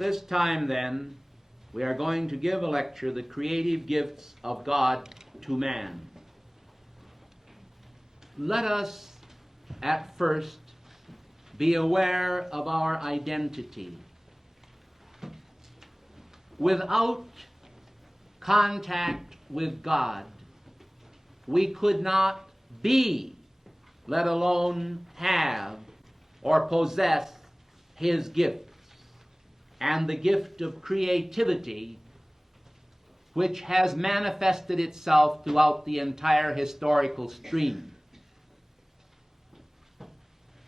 this time, then, we are going to give a lecture, The Creative Gifts of God to Man. Let us, at first, be aware of our identity. Without contact with God, we could not be, let alone have or possess His gifts. And the gift of creativity, which has manifested itself throughout the entire historical stream.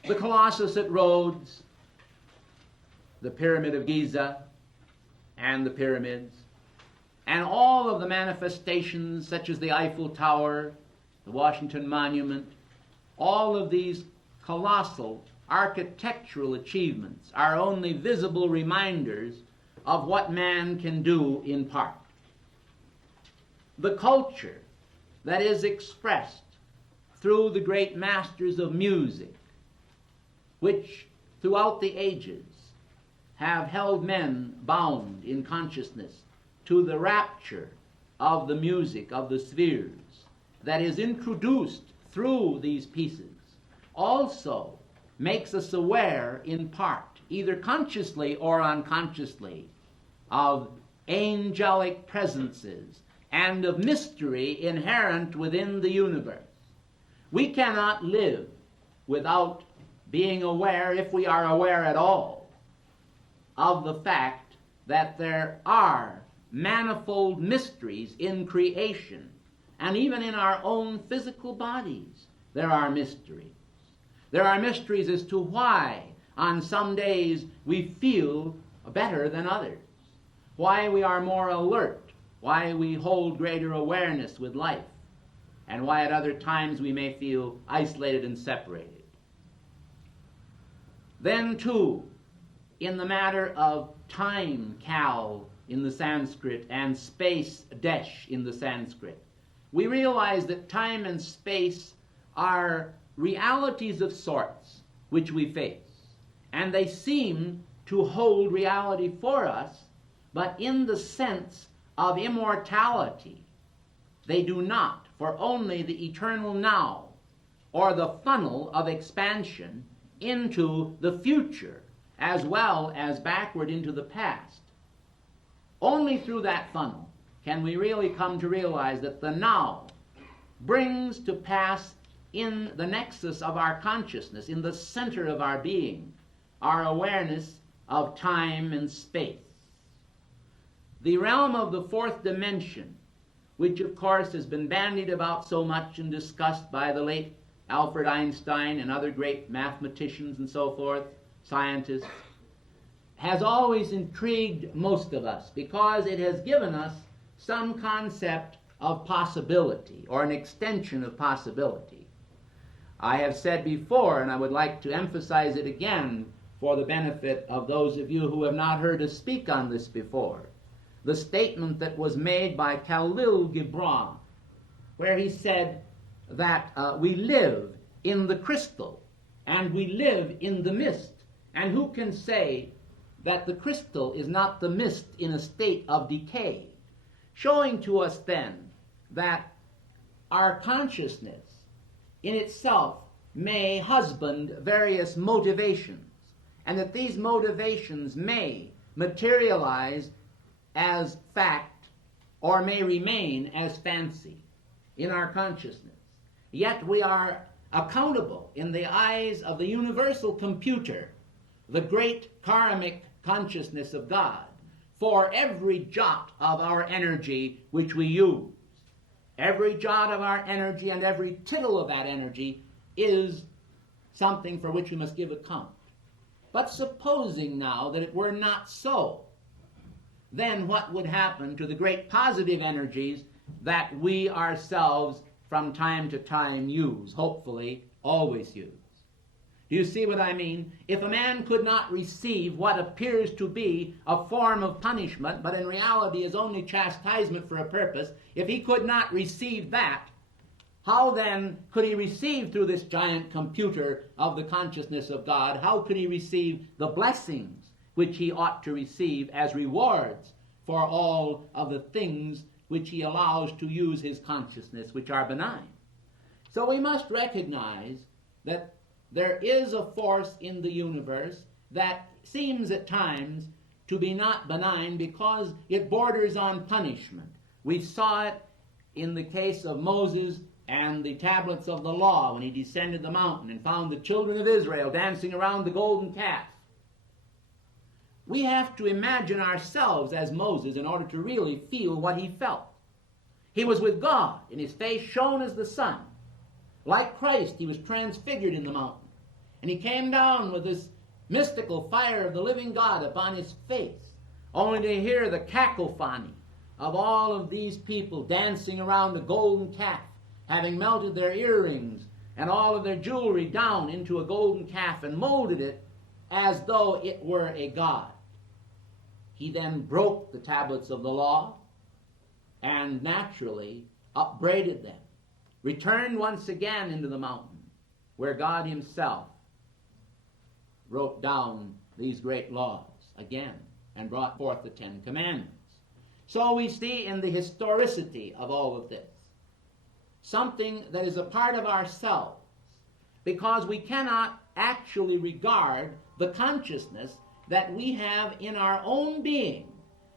The Colossus at Rhodes, the Pyramid of Giza, and the pyramids, and all of the manifestations such as the Eiffel Tower, the Washington Monument, all of these colossal architectural achievements are only visible reminders of what man can do in part. The culture that is expressed through the great masters of music, which throughout the ages have held men bound in consciousness to the rapture of the music of the spheres that is introduced through these pieces, also makes us aware in part, either consciously or unconsciously, of angelic presences and of mystery inherent within the universe. We cannot live without being aware, if we are aware at all, of the fact that there are manifold mysteries in creation, and even in our own physical bodies there are mysteries. There are mysteries as to why on some days we feel better than others, why we are more alert, why we hold greater awareness with life, and why at other times we may feel isolated and separated. Then, too, in the matter of time, kal, in the Sanskrit, and space, desh, in the Sanskrit, we realize that time and space are realities of sorts which we face, and they seem to hold reality for us, but in the sense of immortality they do not, for only the eternal now, or the funnel of expansion into the future as well as backward into the past. Only through that funnel can we really come to realize that the now brings to pass in the nexus of our consciousness, in the center of our being, our awareness of time and space. The realm of the fourth dimension, which of course has been bandied about so much and discussed by the late Albert Einstein and other great mathematicians and so forth, scientists, has always intrigued most of us because it has given us some concept of possibility or an extension of possibility. I have said before, and I would like to emphasize it again for the benefit of those of you who have not heard us speak on this before, the statement that was made by Khalil Gibran, where he said that we live in the crystal and we live in the mist, and who can say that the crystal is not the mist in a state of decay, showing to us then that our consciousness in itself may husband various motivations, and that these motivations may materialize as fact or may remain as fancy in our consciousness. Yet we are accountable in the eyes of the universal computer, the great karmic consciousness of God, for every jot of our energy which we use. Every jot of our energy and every tittle of that energy is something for which we must give account. But supposing now that it were not so, then what would happen to the great positive energies that we ourselves from time to time use, hopefully always use? Do you see what I mean? If a man could not receive what appears to be a form of punishment, but in reality is only chastisement for a purpose, if he could not receive that, how then could he receive through this giant computer of the consciousness of God, how could he receive the blessings which he ought to receive as rewards for all of the things which he allows to use his consciousness, which are benign. So we must recognize that there is a force in the universe that seems at times to be not benign because it borders on punishment. We saw it in the case of Moses and the tablets of the law when he descended the mountain and found the children of Israel dancing around the golden calf. We have to imagine ourselves as Moses in order to really feel what he felt. He was with God, and his face shone as the sun. Like Christ, he was transfigured in the mountain. And he came down with this mystical fire of the living God upon his face, only to hear the cacophony of all of these people dancing around the golden calf, having melted their earrings and all of their jewelry down into a golden calf and molded it as though it were a god. He then broke the tablets of the law and naturally upbraided them, returned once again into the mountain where God himself wrote down these great laws again and brought forth the Ten Commandments. So we see in the historicity of all of this something that is a part of ourselves, because we cannot actually regard the consciousness that we have in our own being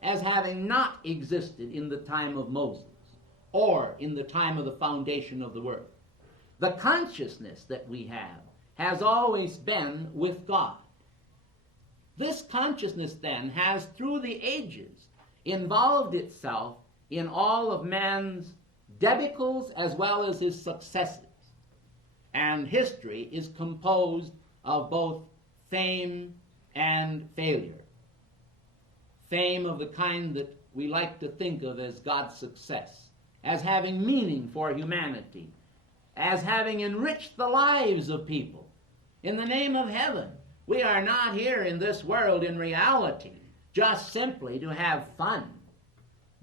as having not existed in the time of Moses or in the time of the foundation of the world. The consciousness that we have has always been with God. This consciousness then has, through the ages, involved itself in all of man's debacles as well as his successes. And history is composed of both fame and failure. Fame of the kind that we like to think of as God's success, as having meaning for humanity, as having enriched the lives of people. In the name of heaven, we are not here in this world in reality just simply to have fun,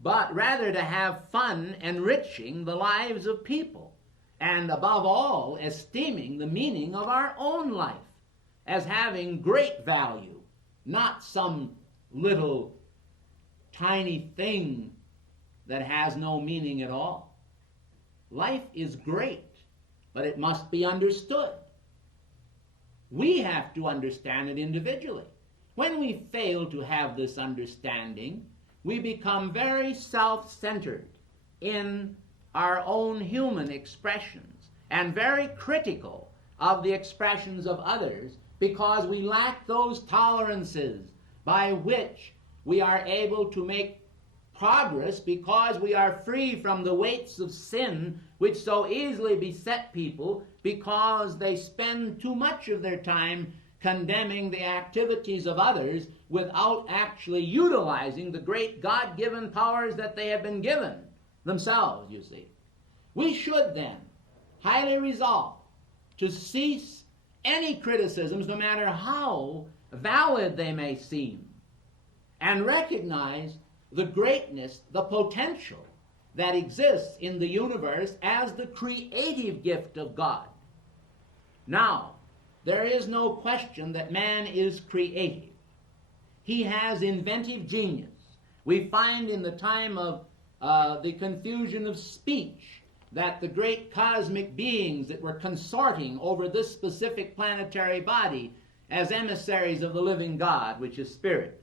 but rather to have fun enriching the lives of people, and above all, esteeming the meaning of our own life as having great value, not some little tiny thing that has no meaning at all. Life is great, but it must be understood. We have to understand it individually. When we fail to have this understanding, we become very self-centered in our own human expressions and very critical of the expressions of others, because we lack those tolerances by which we are able to make progress, because we are free from the weights of sin which so easily beset people because they spend too much of their time condemning the activities of others without actually utilizing the great God-given powers that they have been given themselves, you see. We should then highly resolve to cease any criticisms, no matter how valid they may seem, and recognize the greatness, the potential that exists in the universe as the creative gift of God. Now, there is no question that man is creative. He has inventive genius. We find in the time of the confusion of speech that the great cosmic beings that were consorting over this specific planetary body as emissaries of the living God, which is spirit,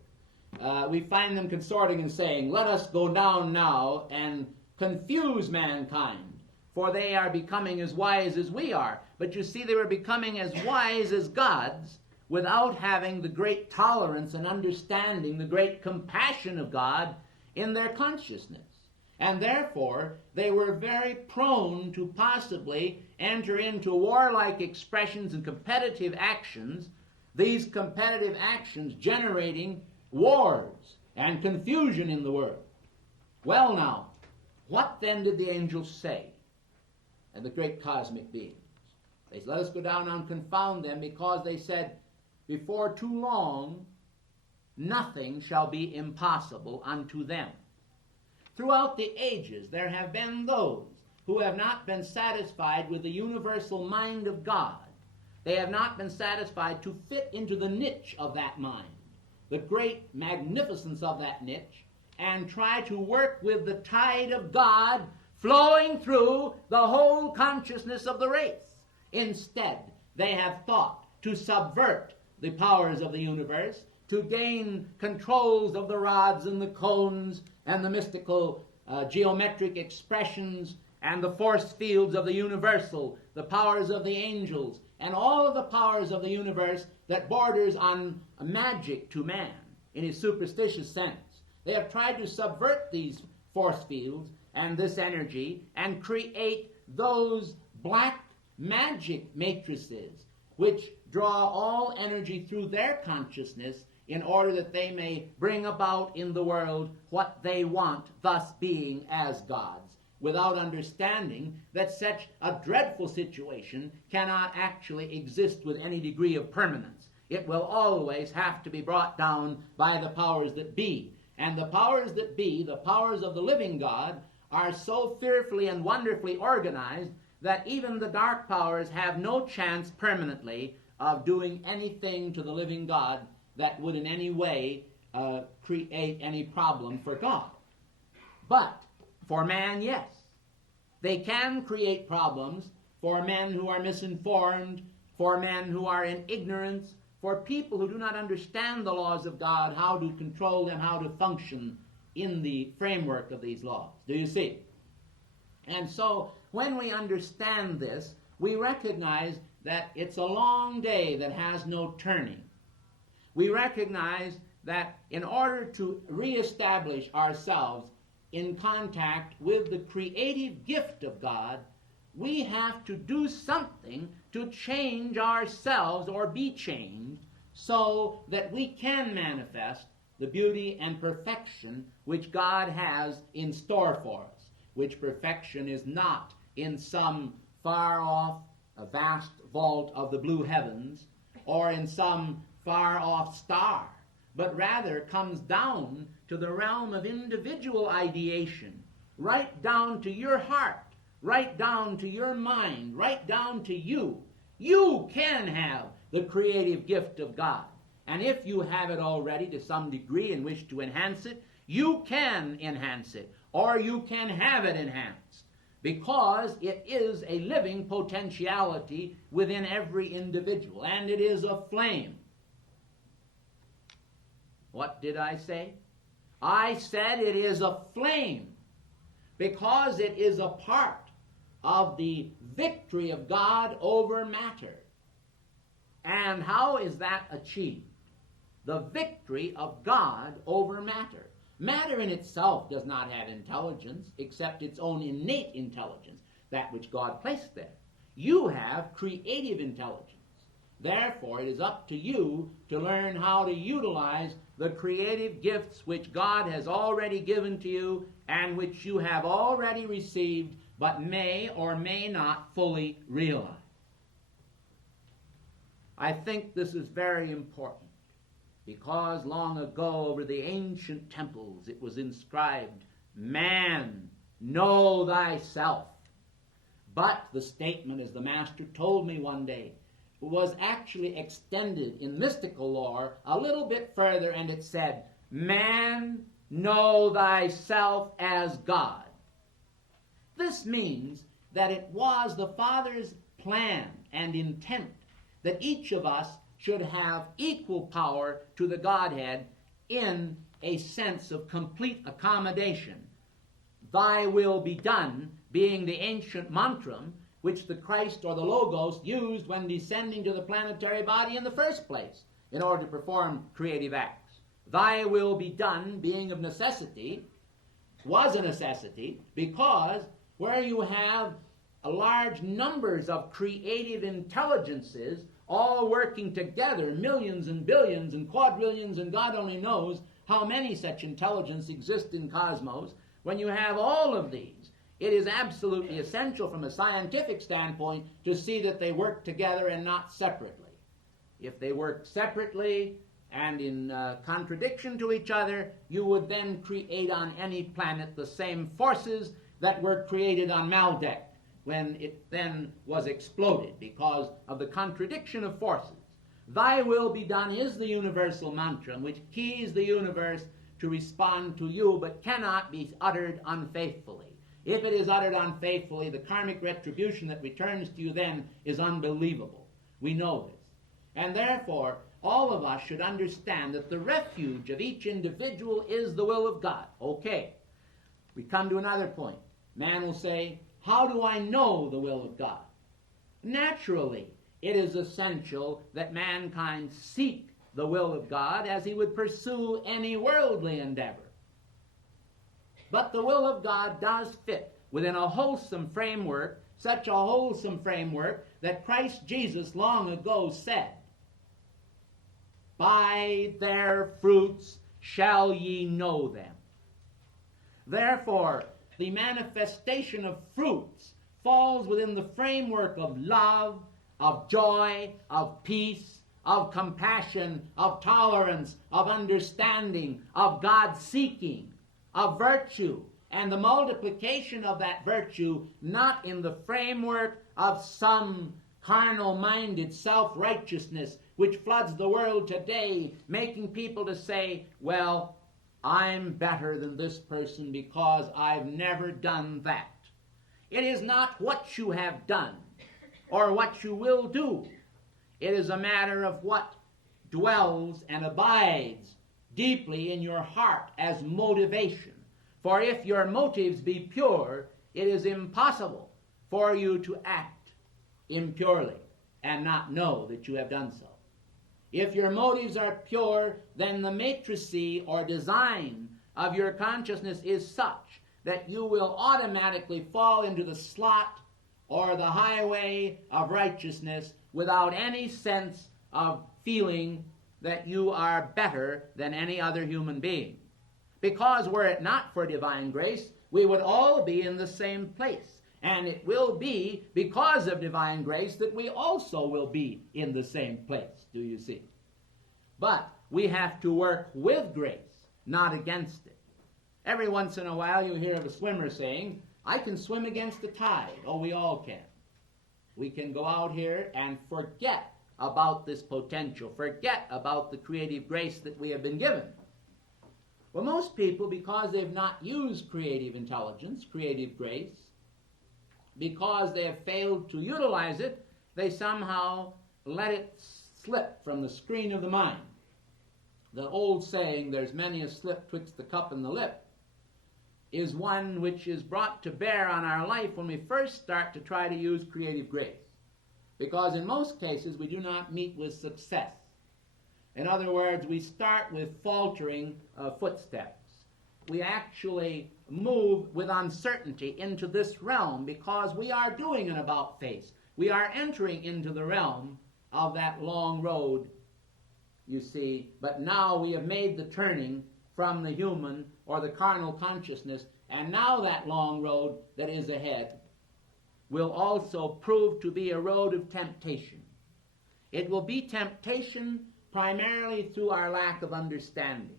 we find them consorting and saying, "Let us go down now and confuse mankind, for they are becoming as wise as we are." But you see, they were becoming as wise as gods without having the great tolerance and understanding, the great compassion of God in their consciousness. And therefore, they were very prone to possibly enter into warlike expressions and competitive actions, these competitive actions generating wars and confusion in the world. Well now, what then did the angels say? And the great cosmic beings. They said, "Let us go down and confound them," because they said, before too long, nothing shall be impossible unto them. Throughout the ages, there have been those who have not been satisfied with the universal mind of God. They have not been satisfied to fit into the niche of that mind. the great magnificence of that niche and try to work with the tide of God flowing through the whole consciousness of the race. Instead, they have thought to subvert the powers of the universe, to gain controls of the rods and the cones and the mystical geometric expressions and the force fields of the universal, the powers of the angels, and all of the powers of the universe that borders on magic to man in his superstitious sense. They have tried to subvert these force fields and this energy and create those black magic matrices which draw all energy through their consciousness in order that they may bring about in the world what they want, thus being as gods, without understanding that such a dreadful situation cannot actually exist with any degree of permanence. It will always have to be brought down by the powers that be. And the powers that be, the powers of the living God, are so fearfully and wonderfully organized that even the dark powers have no chance permanently of doing anything to the living God that would in any way create any problem for God. But for man, yes. They can create problems for men who are misinformed, for men who are in ignorance, for people who do not understand the laws of God, how to control them, how to function in the framework of these laws. Do you see? And so when we understand this, we recognize that it's a long day that has no turning. We recognize that in order to reestablish ourselves in contact with the creative gift of God, we have to do something to change ourselves or be changed so that we can manifest the beauty and perfection which God has in store for us, which perfection is not in some far-off, vast vault of the blue heavens or in some far-off star, but rather comes down to the realm of individual ideation, right down to your heart, right down to your mind, right down to you. You can have the creative gift of God. And if you have it already to some degree and wish to enhance it, you can enhance it, or you can have it enhanced, because it is a living potentiality within every individual, and it is a flame. What did I say? I said it is a flame, because it is a part of the victory of God over matter. And how is that achieved? The victory of God over matter. Matter in itself does not have intelligence except its own innate intelligence, that which God placed there. You have creative intelligence. Therefore, it is up to you to learn how to utilize the creative gifts which God has already given to you and which you have already received but may or may not fully realize. I think this is very important because long ago over the ancient temples it was inscribed, "Man, know thyself." But the statement, as the Master told me one day, was actually extended in mystical lore a little bit further, and it said, "Man, know thyself as God." This means that it was the Father's plan and intent that each of us should have equal power to the Godhead in a sense of complete accommodation. Thy will be done being the ancient mantram which the Christ or the Logos used when descending to the planetary body in the first place in order to perform creative acts. Thy will be done being of necessity, was a necessity, because where you have large numbers of creative intelligences all working together, millions and billions and quadrillions, and God only knows how many such intelligence exist in cosmos, when you have all of these, it is absolutely essential from a scientific standpoint to see that they work together and not separately. If they work separately and in contradiction to each other, you would then create on any planet the same forces that were created on Maldek when it then was exploded because of the contradiction of forces. Thy will be done is the universal mantra which keys the universe to respond to you, but cannot be uttered unfaithfully. If it is uttered unfaithfully, the karmic retribution that returns to you then is unbelievable. We know this. And therefore, all of us should understand that the refuge of each individual is the will of God. Okay. We come to another point. Man will say, how do I know the will of God? Naturally, it is essential that mankind seek the will of God as he would pursue any worldly endeavor. But the will of God does fit within a wholesome framework, such a wholesome framework that Christ Jesus long ago said, by their fruits shall ye know them. Therefore, the manifestation of fruits falls within the framework of love, of joy, of peace, of compassion, of tolerance, of understanding, of God-seeking, of virtue, and the multiplication of that virtue not in the framework of some carnal-minded self-righteousness which floods the world today, making people to say, well, I'm better than this person because I've never done that. It is not what you have done or what you will do. It is a matter of what dwells and abides deeply in your heart as motivation. For if your motives be pure, it is impossible for you to act impurely and not know that you have done so. If your motives are pure, then the matrice or design of your consciousness is such that you will automatically fall into the slot or the highway of righteousness without any sense of feeling that you are better than any other human being. Because were it not for divine grace, we would all be in the same place. And it will be because of divine grace that we also will be in the same place, do you see? But we have to work with grace, not against it. Every once in a while you hear of a swimmer saying, I can swim against the tide. Oh, we all can. We can go out here and forget about this potential, forget about the creative grace that we have been given. Well, most people, because they've not used creative intelligence, creative grace, because they have failed to utilize it, they somehow let it slip from the screen of the mind. The old saying, there's many a slip twixt the cup and the lip, is one which is brought to bear on our life when we first start to try to use creative grace. Because in most cases we do not meet with success. In other words, we start with faltering footsteps. We actually move with uncertainty into this realm because we are doing an about-face. We are entering into the realm of that long road, you see, but now we have made the turning from the human or the carnal consciousness, and now that long road that is ahead will also prove to be a road of temptation. It will be temptation primarily through our lack of understanding.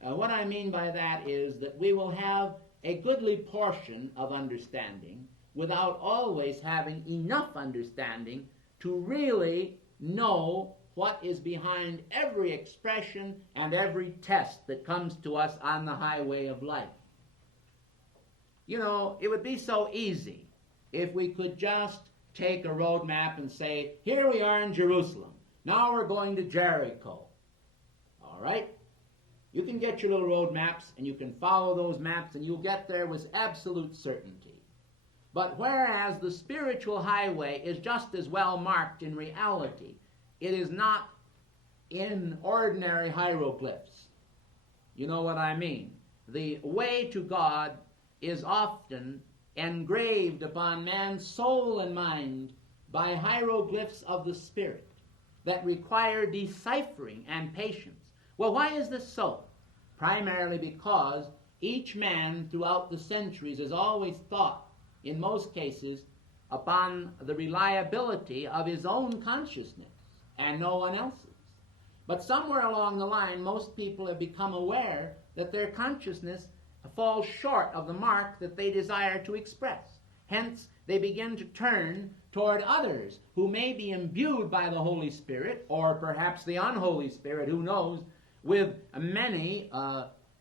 What I mean by that is that we will have a goodly portion of understanding without always having enough understanding to really know what is behind every expression and every test that comes to us on the highway of life. You know, it would be so easy if we could just take a road map and say, here we are in Jerusalem. Now we're going to Jericho. All right? You can get your little road maps and you can follow those maps and you'll get there with absolute certainty. But whereas the spiritual highway is just as well marked in reality, it is not in ordinary hieroglyphs. You know what I mean? The way to God is often engraved upon man's soul and mind by hieroglyphs of the Spirit that require deciphering and patience. Well, why is this so? Primarily because each man throughout the centuries has always thought, in most cases, upon the reliability of his own consciousness and no one else's. But somewhere along the line, most people have become aware that their consciousness falls short of the mark that they desire to express. Hence, they begin to turn toward others who may be imbued by the Holy Spirit, or perhaps the unholy Spirit, who knows, with many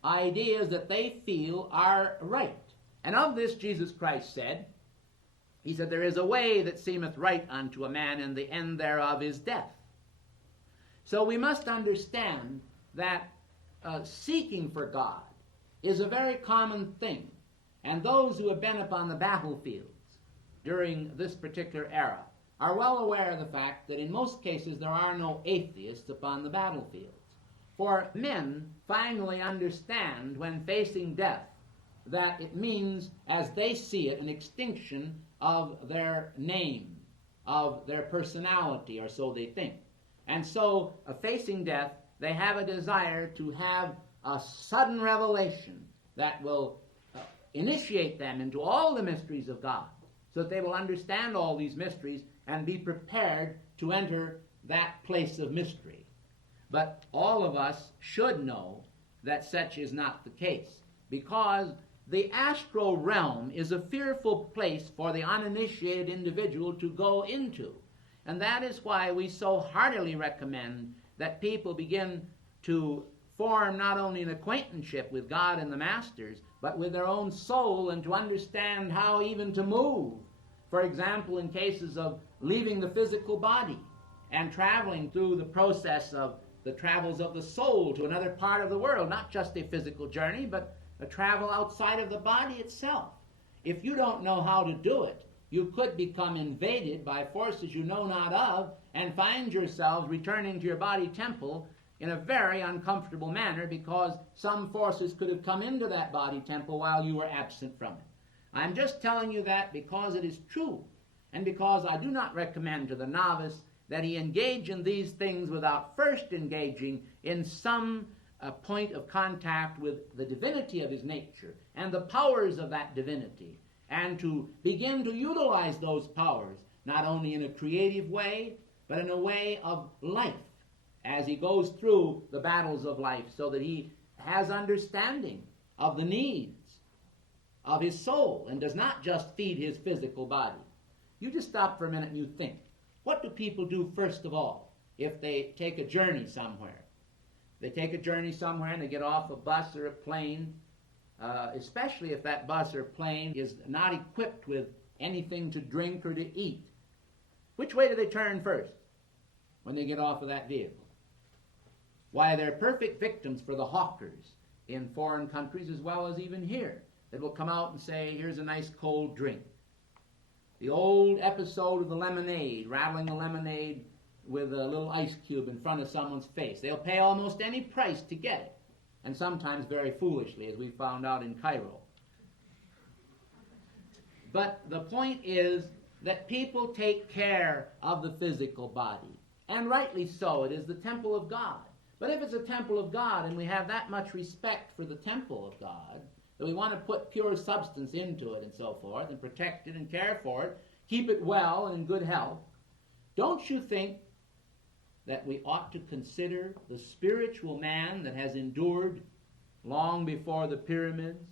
ideas that they feel are right. And of this Jesus Christ said, he said, there is a way that seemeth right unto a man, and the end thereof is death. So we must understand that seeking for God is a very common thing. And those who have been upon the battlefields during this particular era are well aware of the fact that in most cases there are no atheists upon the battlefields. For men finally understand when facing death that it means, as they see it, an extinction of their name, of their personality, or so they think. And so, facing death, they have a desire to have a sudden revelation that will initiate them into all the mysteries of God, so that they will understand all these mysteries and be prepared to enter that place of mystery. But all of us should know that such is not the case, because the astral realm is a fearful place for the uninitiated individual to go into. And that is why we so heartily recommend that people begin to form not only an acquaintanceship with God and the Masters, but with their own soul, and to understand how even to move. For example, in cases of leaving the physical body and traveling through the process of the travels of the soul to another part of the world, not just a physical journey, but a travel outside of the body itself. If you don't know how to do it, you could become invaded by forces you know not of and find yourselves returning to your body temple in a very uncomfortable manner, because some forces could have come into that body temple while you were absent from it. I'm just telling you that because it is true, and because I do not recommend to the novice that he engage in these things without first engaging in some point of contact with the divinity of his nature and the powers of that divinity, and to begin to utilize those powers not only in a creative way, but in a way of life as he goes through the battles of life, so that he has understanding of the needs of his soul and does not just feed his physical body. You just stop for a minute and you think, what do people do first of all if they take a journey somewhere? They take a journey somewhere and they get off a bus or a plane, especially if that bus or plane is not equipped with anything to drink or to eat. Which way do they turn first when they get off of that vehicle? Why, they're perfect victims for the hawkers in foreign countries as well as even here, that will come out and say, here's a nice cold drink. The old episode of the lemonade, rattling the lemonade with a little ice cube in front of someone's face. They'll pay almost any price to get it, and sometimes very foolishly, as we found out in Cairo. But the point is that people take care of the physical body, and rightly so. It is the temple of God. But if it's a temple of God, and we have that much respect for the temple of God, that we want to put pure substance into it and so forth, and protect it and care for it, keep it well and in good health, don't you think that we ought to consider the spiritual man that has endured long before the pyramids,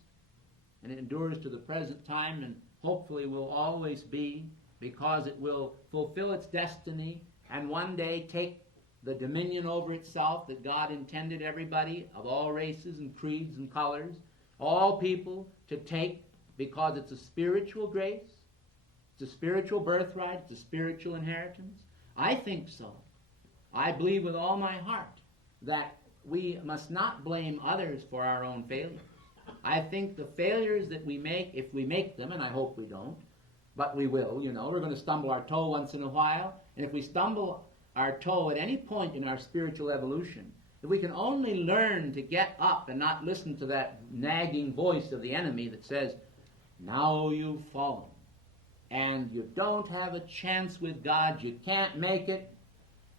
and it endures to the present time, and hopefully will always be, because it will fulfill its destiny and one day take the dominion over itself that God intended everybody of all races and creeds and colors, all people, to take, because it's a spiritual grace, it's a spiritual birthright, it's a spiritual inheritance? I think so. I believe with all my heart that we must not blame others for our own failures. I think the failures that we make, if we make them, and I hope we don't, but we will, we're going to stumble our toe once in a while, and if we stumble our toe at any point in our spiritual evolution, if we can only learn to get up and not listen to that nagging voice of the enemy that says, now you've fallen, and you don't have a chance with God, you can't make it,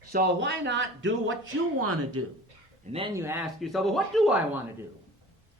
so why not do what you want to do? And then you ask yourself, well, what do I want to do?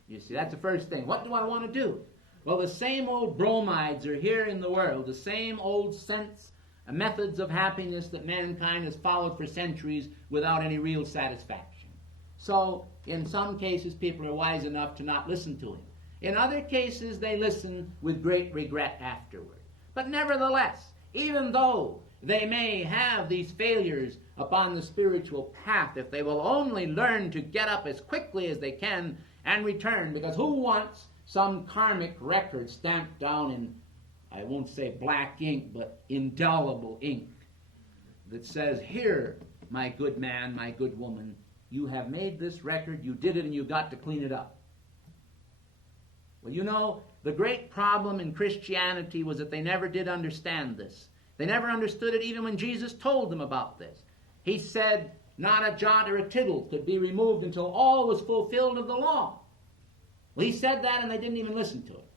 You see, that's the first thing. What do I want to do? Well, the same old bromides are here in the world, the same old sense methods of happiness that mankind has followed for centuries without any real satisfaction. So, in some cases, people are wise enough to not listen to him. In other cases, they listen with great regret afterward. But nevertheless, even though they may have these failures upon the spiritual path, if they will only learn to get up as quickly as they can and return, because who wants some karmic record stamped down in, I won't say black ink, but indelible ink, that says, here, my good man, my good woman, you have made this record, you did it, and you got to clean it up. Well, you know, the great problem in Christianity was that they never did understand this. They never understood it even when Jesus told them about this. He said not a jot or a tittle could be removed until all was fulfilled of the law. Well, he said that and they didn't even listen to it,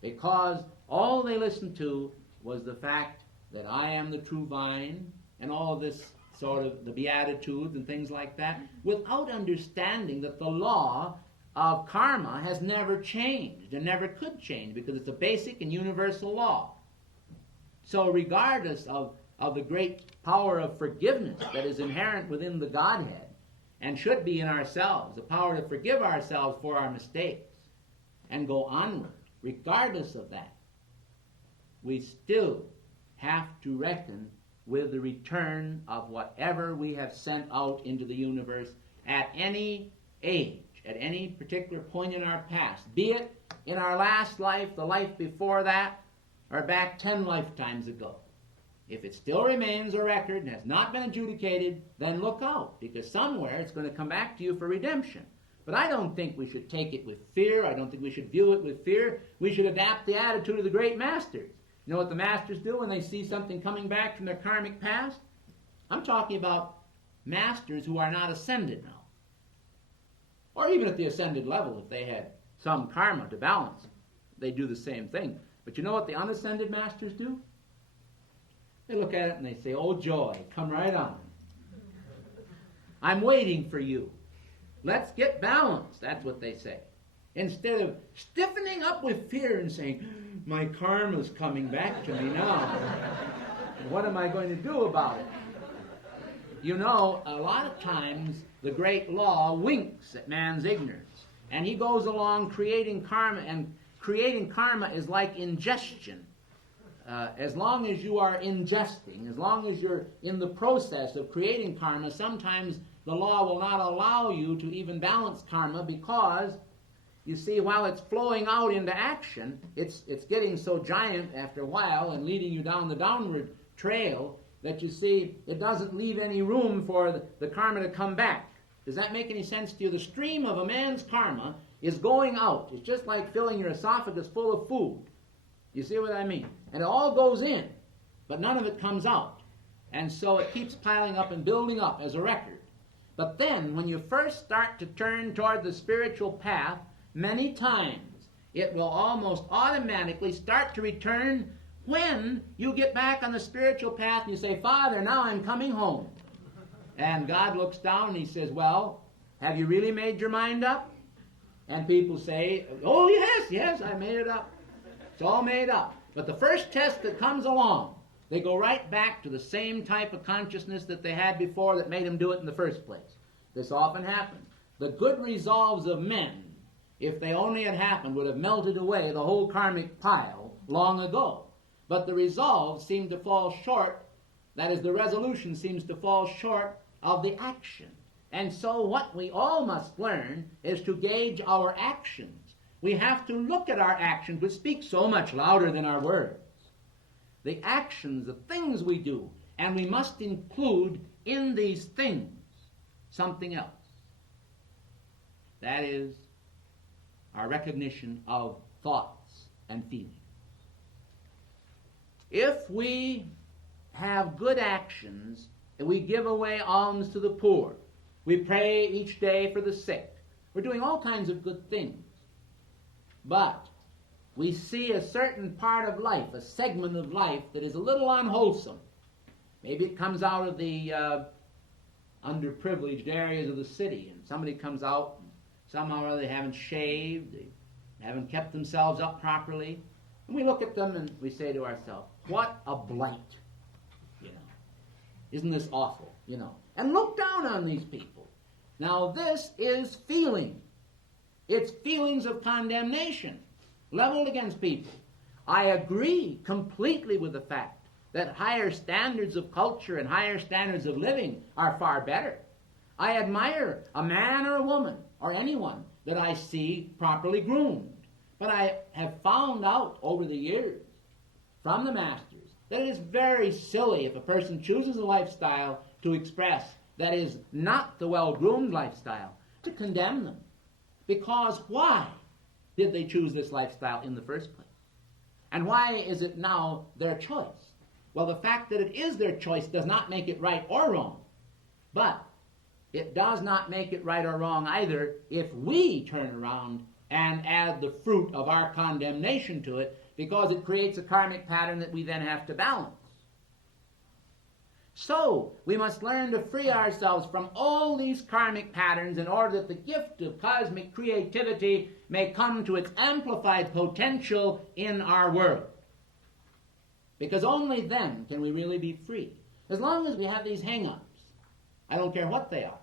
because all they listened to was the fact that I am the true vine and all this sort of the Beatitudes and things like that, without understanding that the law of karma has never changed and never could change, because it's a basic and universal law. So regardless of the great power of forgiveness that is inherent within the Godhead and should be in ourselves, the power to forgive ourselves for our mistakes and go onward, regardless of that, we still have to reckon with the return of whatever we have sent out into the universe at any age, at any particular point in our past, be it in our last life, the life before that, or back 10 lifetimes ago. If it still remains a record and has not been adjudicated, then look out, because somewhere it's going to come back to you for redemption. But I don't think we should take it with fear. I don't think we should view it with fear. We should adapt the attitude of the great masters. You know what the masters do when they see something coming back from their karmic past? I'm talking about masters who are not ascended now. Or even at the ascended level, if they had some karma to balance, they do the same thing. But you know what the unascended masters do? They look at it and they say, oh joy, come right on. I'm waiting for you. Let's get balanced. That's what they say. Instead of stiffening up with fear and saying, my karma's coming back to me now. What am I going to do about it? You know, a lot of times the great law winks at man's ignorance. And he goes along creating karma, and creating karma is like ingestion. As long as you are ingesting, as long as you're in the process of creating karma, sometimes the law will not allow you to even balance karma, because, you see, while it's flowing out into action, it's getting so giant after a while and leading you down the downward trail that, you see, it doesn't leave any room for the karma to come back. Does that make any sense to you? The stream of a man's karma is going out. It's just like filling your esophagus full of food. You see what I mean? And it all goes in, but none of it comes out. And so it keeps piling up and building up as a record. But then, when you first start to turn toward the spiritual path, many times it will almost automatically start to return when you get back on the spiritual path and you say, Father, now I'm coming home. And God looks down and he says, well, have you really made your mind up? And people say, oh, yes, I made it up. It's all made up. But the first test that comes along, they go right back to the same type of consciousness that they had before that made them do it in the first place. This often happens. The good resolves of men, if they only had happened, would have melted away the whole karmic pile long ago. But the resolves seem to fall short, that is, the resolution seems to fall short of the action. And so what we all must learn is to gauge our actions. We have to look at our actions, which speak so much louder than our words. The actions, the things we do, and we must include in these things something else. That is our recognition of thoughts and feelings. If we have good actions, and we give away alms to the poor, we pray each day for the sick, we're doing all kinds of good things. But we see a certain part of life, a segment of life that is a little unwholesome. Maybe it comes out of the underprivileged areas of the city, and somebody comes out, and somehow or other they haven't shaved, they haven't kept themselves up properly, and we look at them and we say to ourselves, what a blight, Isn't this awful, And look down on these people. Now this is feeling. It's feelings of condemnation leveled against people. I agree completely with the fact that higher standards of culture and higher standards of living are far better. I admire a man or a woman or anyone that I see properly groomed. But I have found out over the years from the masters that it is very silly if a person chooses a lifestyle to express that is not the well-groomed lifestyle, to condemn them. Because why did they choose this lifestyle in the first place? And why is it now their choice? Well, the fact that it is their choice does not make it right or wrong. But it does not make it right or wrong either if we turn around and add the fruit of our condemnation to it, because it creates a karmic pattern that we then have to balance. So, we must learn to free ourselves from all these karmic patterns in order that the gift of cosmic creativity may come to its amplified potential in our world. Because only then can we really be free. As long as we have these hang-ups, I don't care what they are.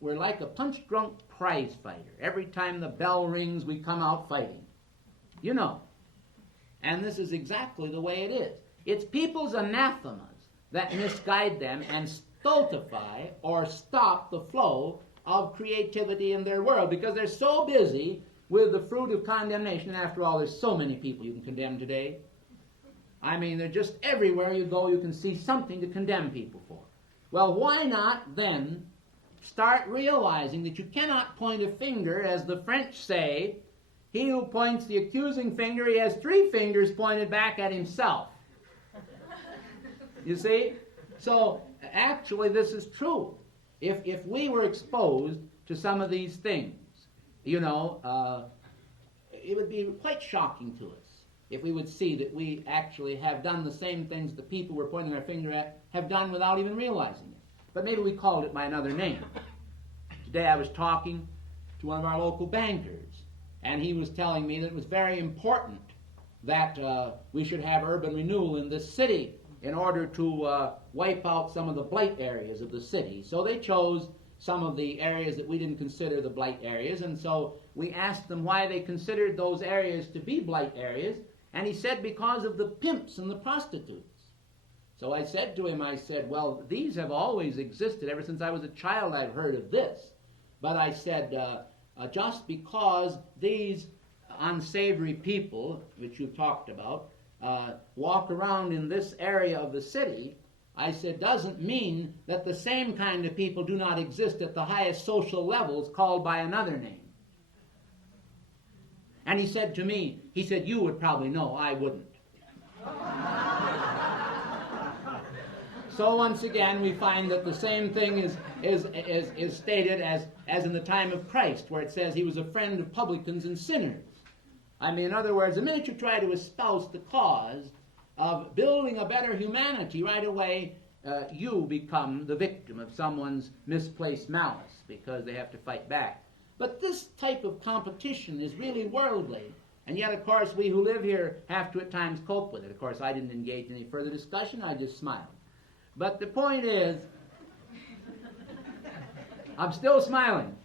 We're like a punch-drunk prize fighter. Every time the bell rings, we come out fighting. You know. And this is exactly the way it is. It's people's anathemas that misguide them and stultify or stop the flow of creativity in their world, because they're so busy with the fruit of condemnation. And after all, there's so many people you can condemn today. I mean, they're just everywhere you go, you can see something to condemn people for. Well, why not then start realizing that you cannot point a finger, as the French say, he who points the accusing finger, he has 3 fingers pointed back at himself. You see? So, actually, this is true. If we were exposed to some of these things, you know, it would be quite shocking to us if we would see that we actually have done the same things the people we're pointing our finger at have done without even realizing it. But maybe we called it by another name. Today I was talking to one of our local bankers, and he was telling me that it was very important that we should have urban renewal in this city in order to wipe out some of the blight areas of the city. So they chose some of the areas that we didn't consider the blight areas, and so we asked them why they considered those areas to be blight areas, and he said because of the pimps and the prostitutes. So I said to him, I said, well, these have always existed. Ever since I was a child, I've heard of this. But I said, just because these unsavory people, which you've talked about, walk around in this area of the city, I said, doesn't mean that the same kind of people do not exist at the highest social levels called by another name. And he said to me, he said, you would probably know, I wouldn't. So once again, we find that the same thing is stated as in the time of Christ, where it says he was a friend of publicans and sinners. I mean, in other words, the minute you try to espouse the cause of building a better humanity, right away you become the victim of someone's misplaced malice because they have to fight back. But this type of competition is really worldly. And yet, of course, we who live here have to at times cope with it. Of course, I didn't engage in any further discussion. I just smiled. But the point is, I'm still smiling.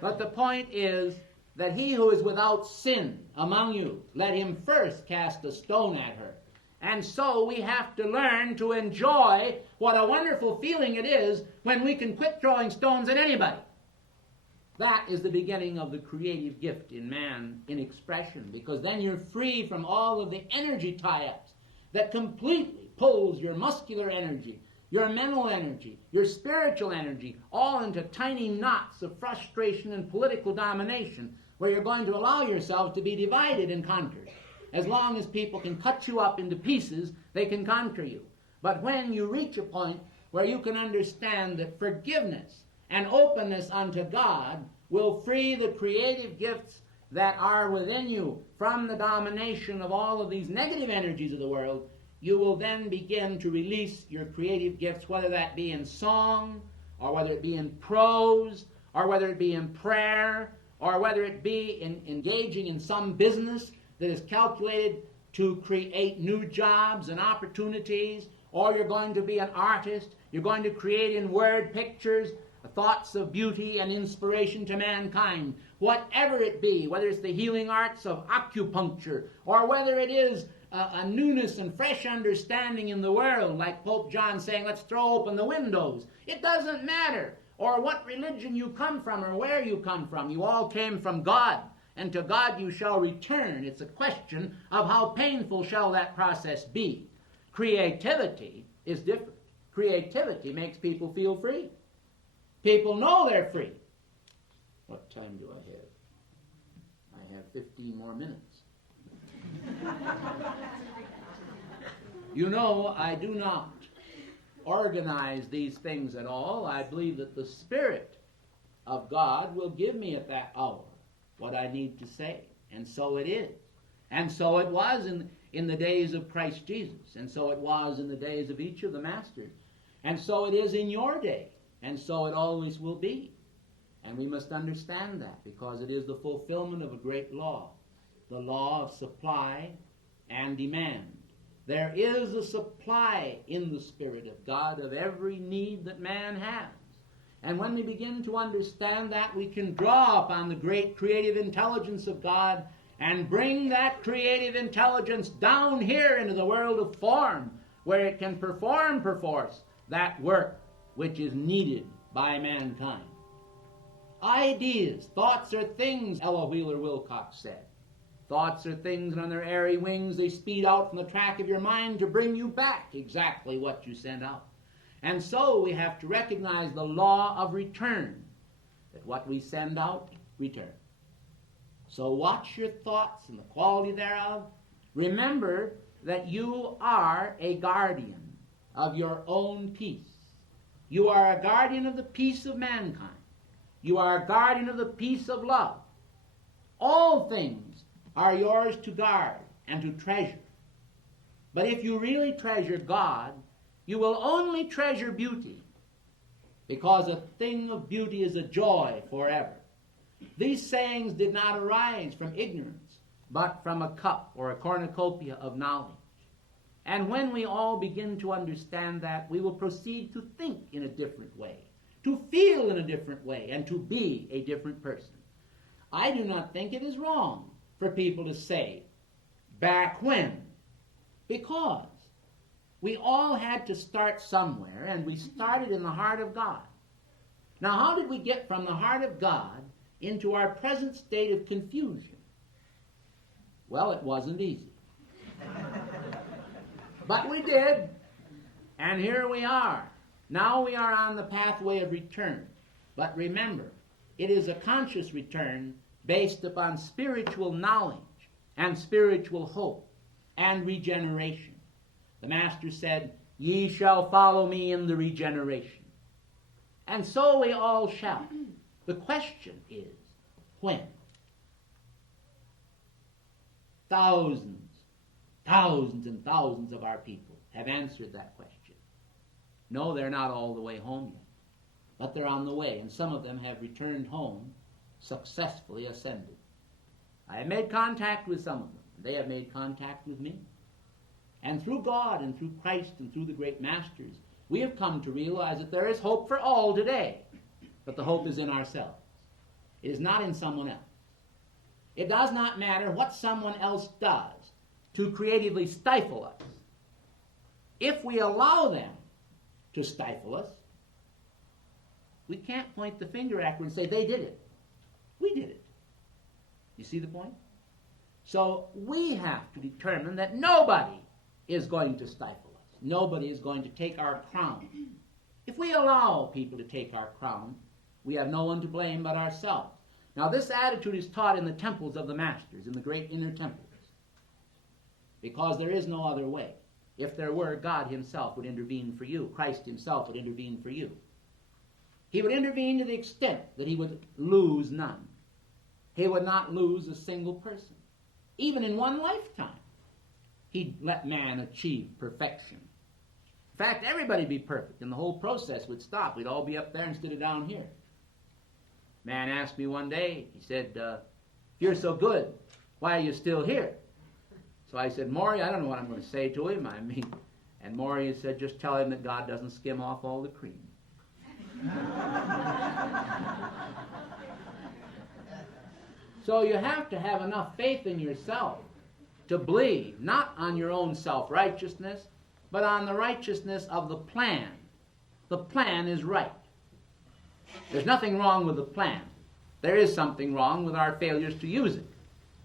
But the point is that he who is without sin among you, let him first cast a stone at her. And so we have to learn to enjoy what a wonderful feeling it is when we can quit throwing stones at anybody. That is the beginning of the creative gift in man in expression, because then you're free from all of the energy tie-ups that completely pulls your muscular energy, your mental energy, your spiritual energy, all into tiny knots of frustration and political domination, where you're going to allow yourself to be divided and conquered. As long as people can cut you up into pieces, they can conquer you. But when you reach a point where you can understand that forgiveness and openness unto God will free the creative gifts that are within you from the domination of all of these negative energies of the world, you will then begin to release your creative gifts, whether that be in song, or whether it be in prose, or whether it be in prayer, or whether it be in engaging in some business that is calculated to create new jobs and opportunities, or you're going to be an artist, you're going to create in word pictures thoughts of beauty and inspiration to mankind. whatever it be, whether it's the healing arts of acupuncture, or whether it is a newness and fresh understanding in the world, like Pope John saying, let's throw open the windows. It doesn't matter, or what religion you come from or where you come from. You all came from God, and to God you shall return. It's a question of how painful shall that process be. Creativity is different. Creativity makes people feel free. People know they're free. What time do I have? I have 15 more minutes. You know, I do not organize these things at all. I believe that the Spirit of God will give me at that hour what I need to say. And so it is. And so it was in the days of Christ Jesus. And so it was in the days of each of the masters. And so it is in your day. And so it always will be. And we must understand that, because it is the fulfillment of a great law, the law of supply and demand. There is a supply in the Spirit of God of every need that man has. And when we begin to understand that, we can draw upon the great creative intelligence of God and bring that creative intelligence down here into the world of form, where it can perform, perforce, that work which is needed by mankind. Ideas, thoughts are things, Ella Wheeler Wilcox said. Thoughts are things, and on their airy wings they speed out from the track of your mind to bring you back exactly what you sent out. And so we have to recognize the law of return, that what we send out, return. So watch your thoughts and the quality thereof. Remember that you are a guardian of your own peace. You are a guardian of the peace of mankind. You are a guardian of the peace of love. All things are yours to guard and to treasure. But if you really treasure God, you will only treasure beauty, because a thing of beauty is a joy forever. These sayings did not arise from ignorance, but from a cup or a cornucopia of knowledge. And when we all begin to understand that, we will proceed to think in a different way, to feel in a different way, and to be a different person. I do not think it is wrong for people to say, back when? Because we all had to start somewhere, and we started in the heart of God. Now, how did we get from the heart of God into our present state of confusion? Well, it wasn't easy. But we did, and here we are. Now we are on the pathway of return. But remember, it is a conscious return based upon spiritual knowledge and spiritual hope and regeneration. The Master said, ye shall follow me in the regeneration. And so we all shall. The question is, when? Thousands and thousands of our people have answered that question. No, they're not all the way home yet, but they're on the way, and some of them have returned home, successfully ascended. I have made contact with some of them. They have made contact with me. And through God and through Christ and through the great masters, we have come to realize that there is hope for all today, but the hope is in ourselves. It is not in someone else. It does not matter what someone else does to creatively stifle us. If we allow them to stifle us, we can't point the finger at them and say, they did it. We did it. You see the point? So we have to determine that nobody is going to stifle us. Nobody is going to take our crown. If we allow people to take our crown, we have no one to blame but ourselves. Now, this attitude is taught in the temples of the masters, in the great inner temples, because there is no other way. If there were, God himself would intervene for you. Christ himself would intervene for you. He would intervene to the extent that he would lose none. He would not lose a single person. Even in one lifetime, he'd let man achieve perfection. In fact, everybody would be perfect, and the whole process would stop. We'd all be up there instead of down here. Man asked me one day, he said, if you're so good, why are you still here? So I said, Maury, I don't know what I'm going to say to him. And Maury said, just tell him that God doesn't skim off all the cream. So you have to have enough faith in yourself to believe, not on your own self-righteousness, but on the righteousness of the plan. The plan is right. There's nothing wrong with the plan. There is something wrong with our failures to use it,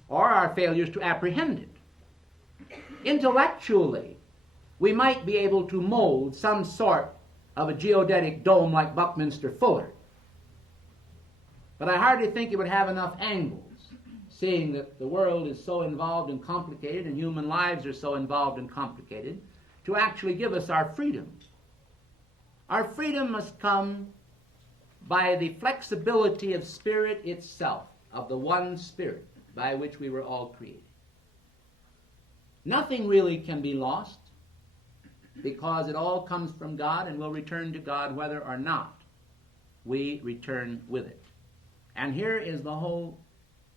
or our failures to apprehend it. Intellectually, we might be able to mold some sort of a geodetic dome like Buckminster Fuller, but I hardly think it would have enough angles, seeing that the world is so involved and complicated and human lives are so involved and complicated, to actually give us our freedom. Our freedom must come by the flexibility of spirit itself, of the one spirit by which we were all created. Nothing really can be lost, because it all comes from God and will return to God whether or not we return with it. And here is the whole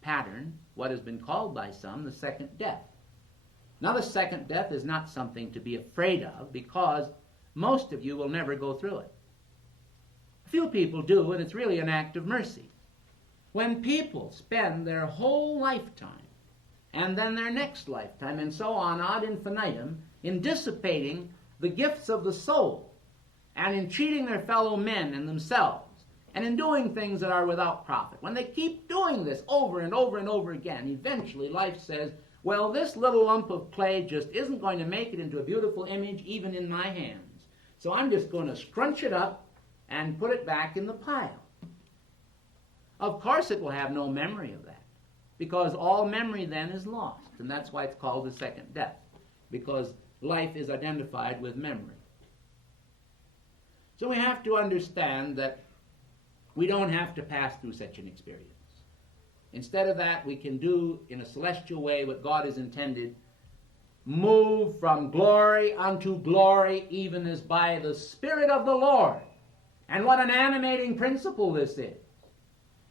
pattern, what has been called by some the second death. Now, the second death is not something to be afraid of, because most of you will never go through it. Few people do, and it's really an act of mercy. When people spend their whole lifetime, and then their next lifetime, and so on ad infinitum, in dissipating the gifts of the soul, and in cheating their fellow men and themselves, and in doing things that are without profit, when they keep doing this over and over and over again, eventually life says, well, this little lump of clay just isn't going to make it into a beautiful image even in my hands. So I'm just going to scrunch it up and put it back in the pile. Of course it will have no memory of that, because all memory then is lost, and that's why it's called the second death, because life is identified with memory. So we have to understand that we don't have to pass through such an experience. Instead of that, we can do in a celestial way what God has intended, move from glory unto glory, even as by the Spirit of the Lord. And what an animating principle this is.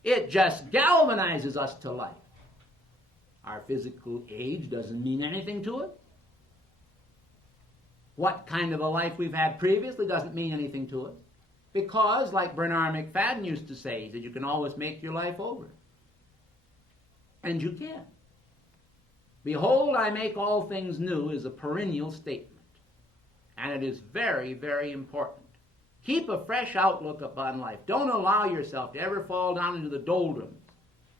It just galvanizes us to life. Our physical age doesn't mean anything to it. What kind of a life we've had previously doesn't mean anything to us. Because, like Bernard McFadden used to say, that you can always make your life over. And you can. Behold, I make all things new is a perennial statement. And it is very, very important. Keep a fresh outlook upon life. Don't allow yourself to ever fall down into the doldrums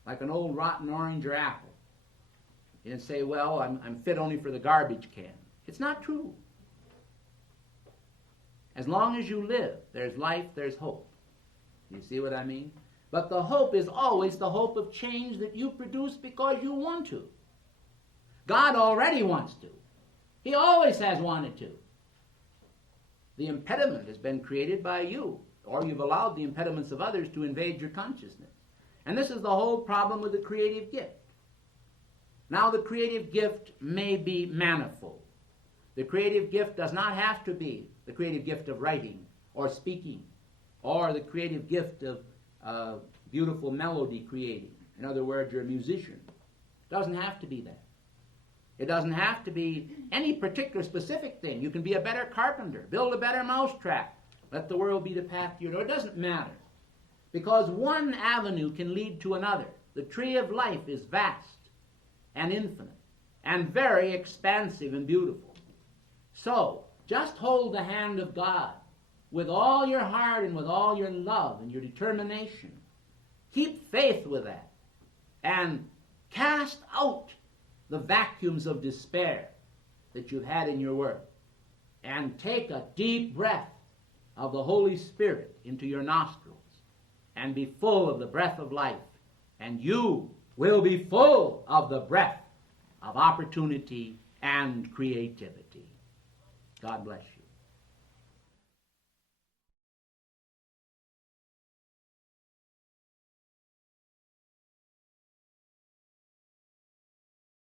like an old rotten orange or apple and say, well, I'm fit only for the garbage can. It's not true. As long as you live, there's life, there's hope. You see what I mean? But the hope is always the hope of change that you produce because you want to. God already wants to. He always has wanted to. The impediment has been created by you, or you've allowed the impediments of others to invade your consciousness. And this is the whole problem with the creative gift. Now, the creative gift may be manifold. The creative gift does not have to be the creative gift of writing or speaking or the creative gift of beautiful melody creating. In other words, you're a musician. It doesn't have to be that. It doesn't have to be any particular specific thing. You can be a better carpenter, build a better mousetrap, let the world be the path to your door. It doesn't matter, because one avenue can lead to another. The tree of life is vast and infinite and very expansive and beautiful. So, just hold the hand of God with all your heart and with all your love and your determination. Keep faith with that and cast out the vacuums of despair that you've had in your work, and take a deep breath of the Holy Spirit into your nostrils and be full of the breath of life, and you will be full of the breath of opportunity and creativity. God bless you.